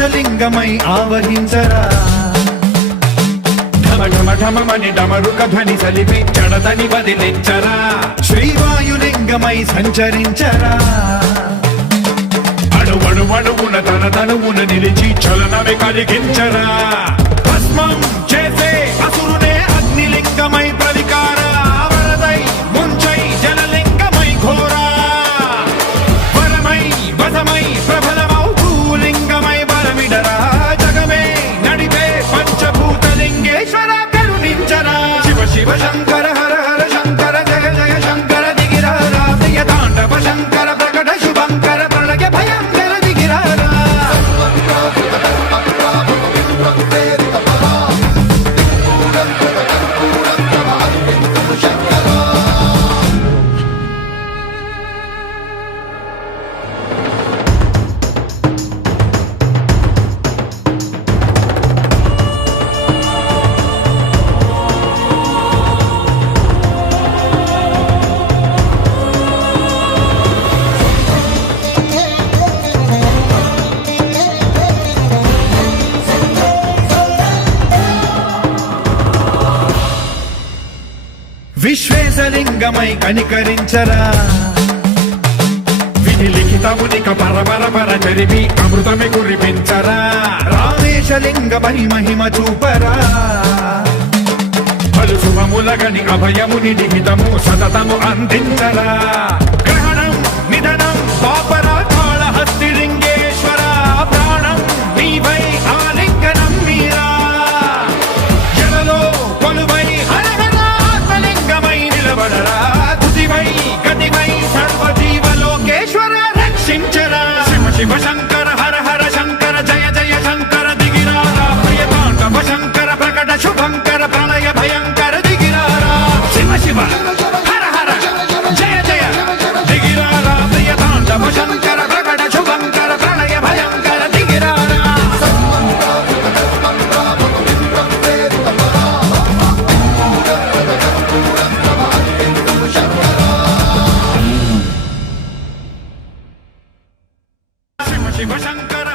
కైలాసలింగమై ఆవహించరా ఢమఢమఢమని డమరుక ధ్వని సలిపి జడదని వదిలించరా శ్రీవాయులింగమై సంచరించరా అణువణువున తన తనువున నిలిచి చలనమే కలిగించరా భస్మం చేసే అసురునే అగ్నిలింగమై ప్రవికార వరదై ముంచై జలలింగమై ఘోరా వరమై వసమై ప్రబలమౌ భూలింగమై బలమిడరా జగమే నడిపే పంచభూతలింగేశ్వర కరుణించరా శివ శివ శంకర హర హర శంకర జయ జయ శంకర దిగిరారా ప్రియ తాండవ శంకర ప్రకట శుభంకర ప్రళయ భయంకర దిగిరారా విశ్వేశలింగమై కనికరించరా విధి లిఖితమునిక పరపర పర చరిపి అమృతమి కురిపించరా రామేశలింగమై మహిమ చూపరా పలు శుభములగని అభయముని లిఖితము సతతము అందించరా గ్రహణం నిధనం పాపరా కాళహస్తి లింగేశ్వర ప్రాణం నీవై ఆలింగనం మీరా జలలో కొలువై తుదివై గతివై సర్వజీవలోకేశ్వర రక్షించరా శివ శివ శంకర హర హర శంకర జయ జయ శంకర దిగిరారా ప్రియ తాండవ శంకర ప్రకట శుభంకర ప్రళయ భయంకర దిగిరారా శివ శివ హర హర జయ జయ దిగిరారా ప్రియ తాండవ శంకర ప్రకట శుభంకర ప్రళయ భయంకర దిగిరారా శివ శంకర